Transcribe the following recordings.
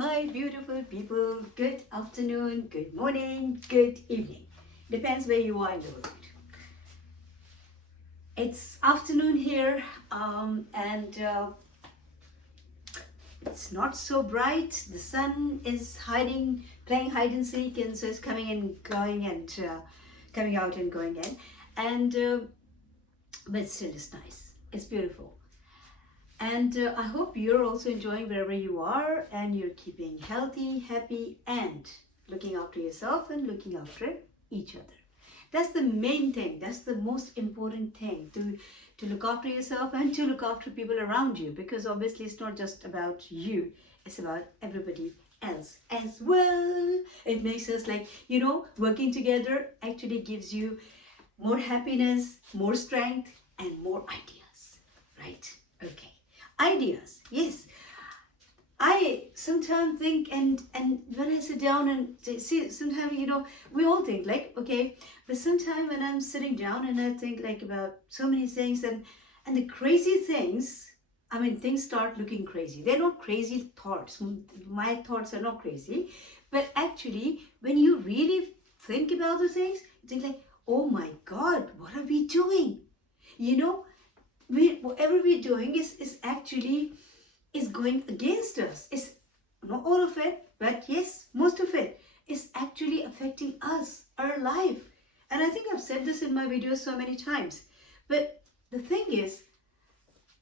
my beautiful people. Good afternoon, good morning, good evening. Depends where you are in the world. It's afternoon here, and it's not so bright. The sun is hiding, playing hide and seek, and so it's coming and going and coming out and going in. And but still, it's nice. It's beautiful. And I hope you're also enjoying wherever you are and you're keeping healthy, happy, and looking after yourself and looking after each other. That's the main thing. That's the most important thing to look after yourself and to look after people around you, because obviously it's not just about you, it's about everybody else as well. It makes us working together actually gives you more happiness, more strength, and more ideas, right? Okay. Ideas, yes. I sometimes think, and when I sit down and see, sometimes we all think okay, but sometimes when I'm sitting down and I think about so many things, and the crazy things, I mean, things start looking crazy. They're not crazy thoughts. My thoughts are not crazy, but actually, when you really think about the things, you think oh my God, what are we doing? You know, whatever we're doing is actually is going against us. It's not all of it, but yes, most of it is actually affecting us, our life. And I think I've said this in my videos so many times. But the thing is,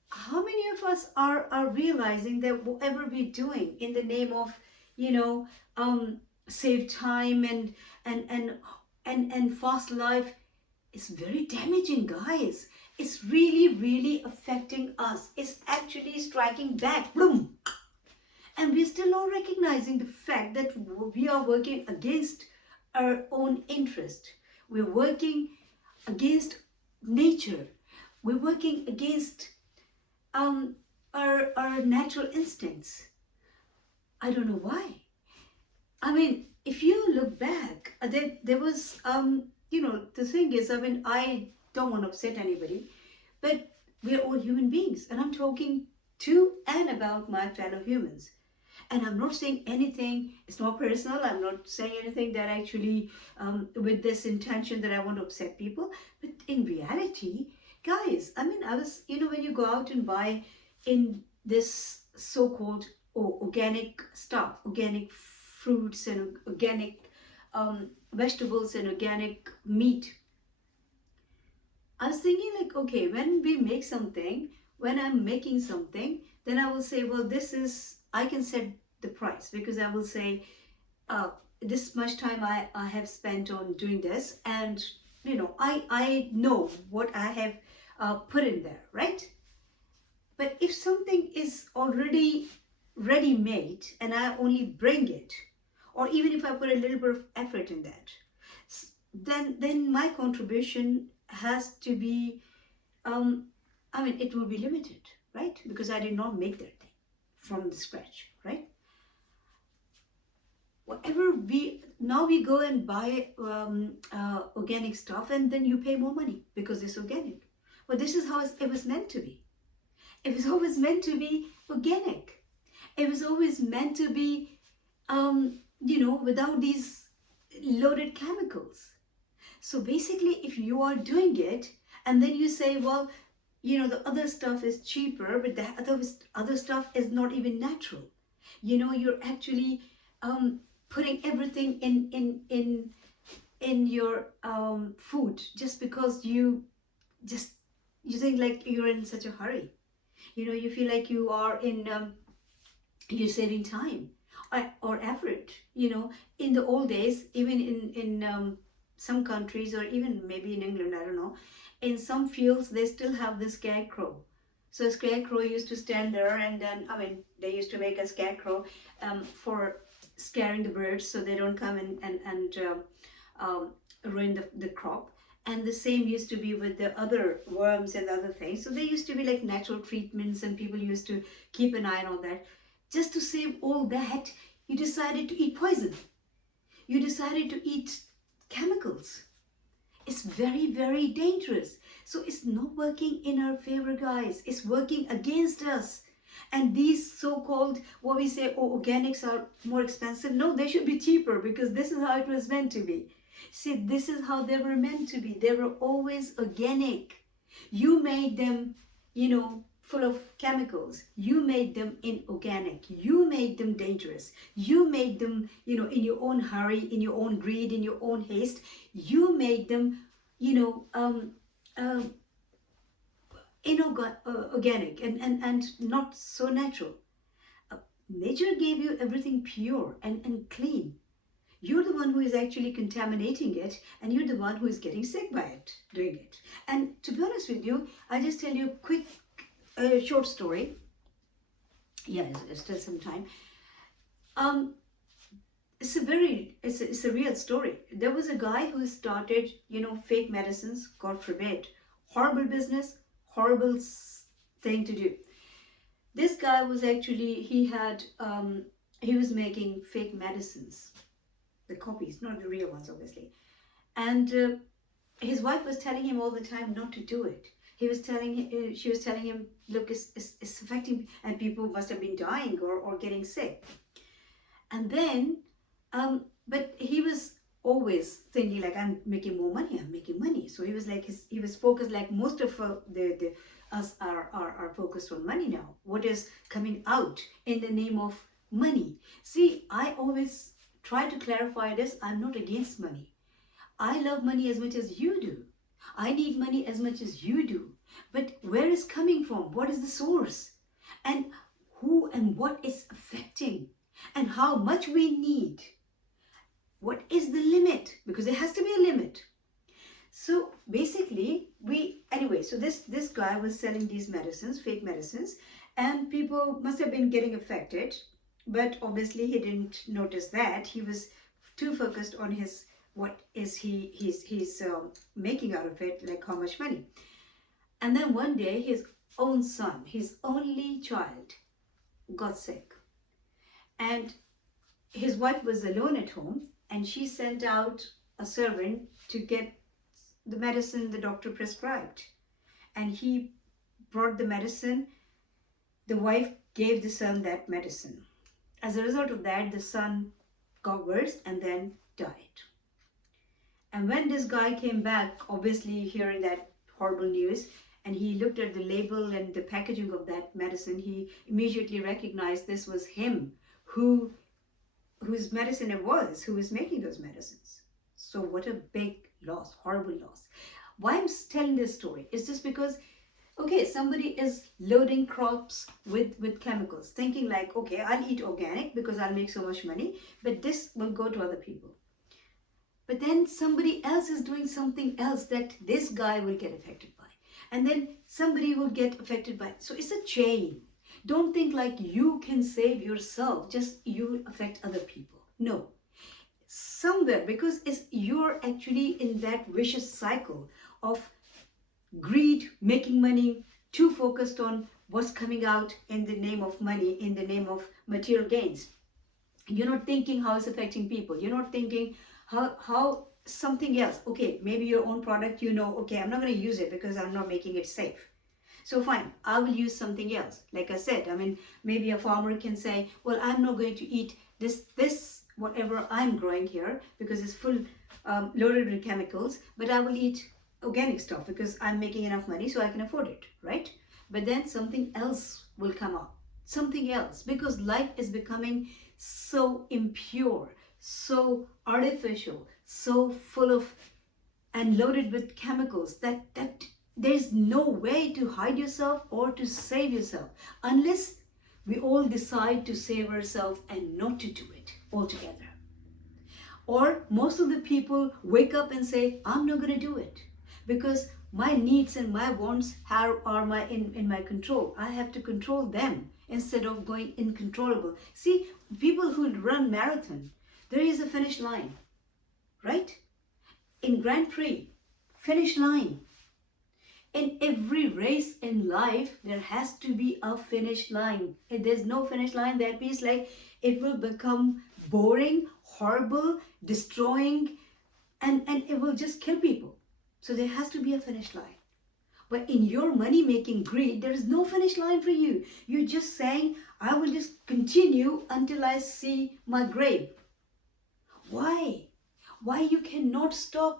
how many of us are realizing that whatever we're doing in the name of, you know, save time and fast life is very damaging, guys. It's really, really affecting us. It's actually striking back. Boom! And we're still not recognizing the fact that we are working against our own interest. We're working against nature. We're working against our natural instincts. I don't know why. I mean, if you look back, there was, the thing is, I mean, I don't want to upset anybody, but we're all human beings, and I'm talking to and about my fellow humans. And I'm not saying anything, it's not personal, I'm not saying anything that actually with this intention that I want to upset people, but in reality, guys, I mean, when you go out and buy in this so-called organic stuff, organic fruits and organic vegetables and organic meat, I was thinking okay, when we make something, when I'm making something, then I will say, well, I can set the price, because I will say, this much time I have spent on doing this, and I know what I have put in there, right? But if something is already ready made and I only bring it, or even if I put a little bit of effort in that, then my contribution has to be, it will be limited, right? Because I did not make that thing from the scratch, right? Whatever now we go and buy organic stuff, and then you pay more money because it's organic. But this is how it was meant to be. It was always meant to be organic. It was always meant to be, without these loaded chemicals. So basically, if you are doing it and then you say, well, the other stuff is cheaper, but the other stuff is not even natural. You're actually putting everything in your food just because you think you're in such a hurry. You feel like you are you're saving time or effort. In the old days, even in some countries, or even maybe in England, I don't know, in some fields they still have the scarecrow. So a scarecrow used to stand there, and then they used to make a scarecrow for scaring the birds so they don't come and ruin the crop. And the same used to be with the other worms and other things. So they used to be like natural treatments, and people used to keep an eye on all that. Just to save all that, you decided to eat poison. You decided to eat chemicals. It's very, very dangerous. So it's not working in our favor, guys. It's working against us. And these so-called, what we say, oh, organics are more expensive. No, they should be cheaper because this is how it was meant to be. See, this is how they were meant to be. They were always organic. You made them, full of chemicals. You made them inorganic. You made them dangerous. You made them, in your own hurry, in your own greed, in your own haste. You made them, inorganic and not so natural. Nature gave you everything pure and clean. You're the one who is actually contaminating it, and you're the one who is getting sick by it, doing it. And to be honest with you, I just tell you a quick, short story. Yeah, there's still some time. It's a real story. There was a guy who started, fake medicines. God forbid, horrible business, horrible thing to do. This guy was actually, he was making fake medicines, the copies, not the real ones, obviously. And his wife was telling him all the time not to do it. She was telling him, look, it's affecting, and people must have been dying or getting sick. And then, but he was always thinking like, I'm making more money, I'm making money. So he was like, he was focused, like most of us are focused on money now. What is coming out in the name of money? See, I always try to clarify this. I'm not against money. I love money as much as you do. I need money as much as you do. But where is coming from? What is the source? And who and what is affecting? And how much we need? What is the limit? Because there has to be a limit. So basically, so this guy was selling these medicines, fake medicines, and people must have been getting affected. But obviously he didn't notice that. He was too focused on what is he's making out of it, like how much money. And then one day his own son, his only child, got sick. And his wife was alone at home, and she sent out a servant to get the medicine the doctor prescribed. And he brought the medicine. The wife gave the son that medicine. As a result of that, the son got worse and then died. And when this guy came back, obviously hearing that horrible news, and he looked at the label and the packaging of that medicine, he immediately recognized this was him whose medicine it was, who was making those medicines. So what a big loss, horrible loss. Why I'm telling this story is just because, okay, somebody is loading crops with chemicals, thinking like, okay, I'll eat organic because I'll make so much money, but this will go to other people. But then somebody else is doing something else that this guy will get affected by. And then somebody will get affected by it. So it's a chain. Don't think like you can save yourself, just you affect other people. No. Somewhere, because you're actually in that vicious cycle of greed, making money, too focused on what's coming out in the name of money, in the name of material gains. You're not thinking how it's affecting people. You're not thinking how something else. Okay, maybe your own product, okay, I'm not going to use it because I'm not making it safe. So fine, I will use something else. Like I said, maybe a farmer can say, well, I'm not going to eat this whatever I'm growing here because it's full loaded with chemicals, but I will eat organic stuff because I'm making enough money so I can afford it, right? But then something else will come up, something else, because life is becoming so impure, so artificial, so full of and loaded with chemicals that there's no way to hide yourself or to save yourself unless we all decide to save ourselves and not to do it altogether. Or most of the people wake up and say, I'm not going to do it because my needs and my wants are in my control. I have to control them instead of going uncontrollable. See, people who run marathon, there is a finish line, right? In Grand Prix, finish line. In every race in life, there has to be a finish line. If there's no finish line, that means like it will become boring, horrible, destroying, and it will just kill people. So there has to be a finish line. But in your money making greed, there is no finish line for you. You're just saying, I will just continue until I see my grave. Why? Why you cannot stop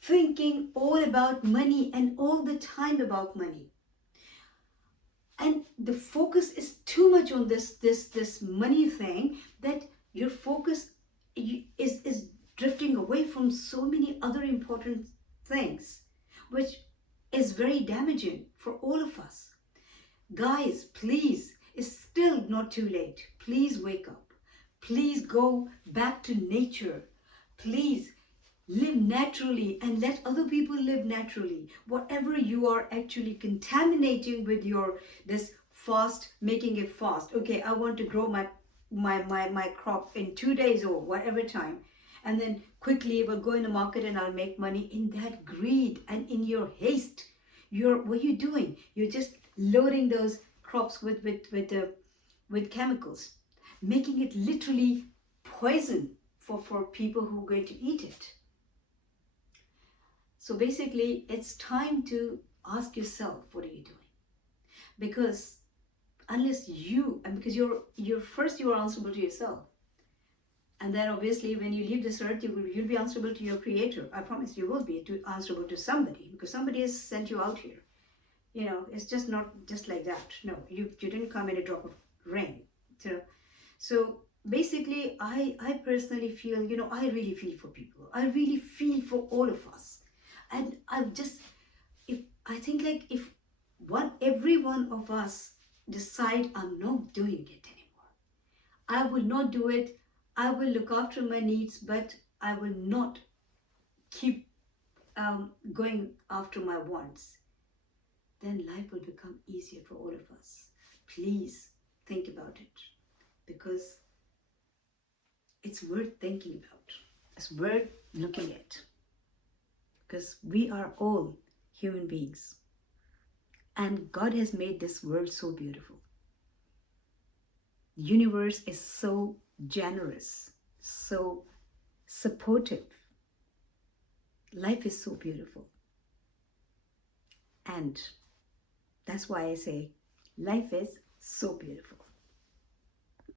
thinking all about money and all the time about money? And the focus is too much on this money thing that your focus is drifting away from so many other important things, which is very damaging for all of us. Guys, please, it's still not too late. Please wake up. Please go back to nature. Please live naturally and let other people live naturally. Whatever you are actually contaminating with your this fast, making it fast. Okay, I want to grow my crop in 2 days or whatever time, and then quickly we'll go in the market and I'll make money. In that greed and in your haste, what are you doing? You're just loading those crops with chemicals, making it literally poison for people who are going to eat it. So basically, it's time to ask yourself, what are you doing? Because unless because you're first, you are answerable to yourself. And then obviously when you leave this earth, you'll be answerable to your creator. I promise you will be answerable to somebody, because somebody has sent you out here. It's just not just like that. No, you didn't come in a drop of rain. So basically, I personally feel, I really feel for people. I really feel for all of us. And I think like if every one of us decide, I'm not doing it anymore. I will not do it. I will look after my needs, but I will not keep going after my wants. Then life will become easier for all of us. Please think about it, because it's worth thinking about. It's worth looking at, because we are all human beings. And God has made this world so beautiful. The universe is so generous, so supportive. Life is so beautiful. And that's why I say life is so beautiful.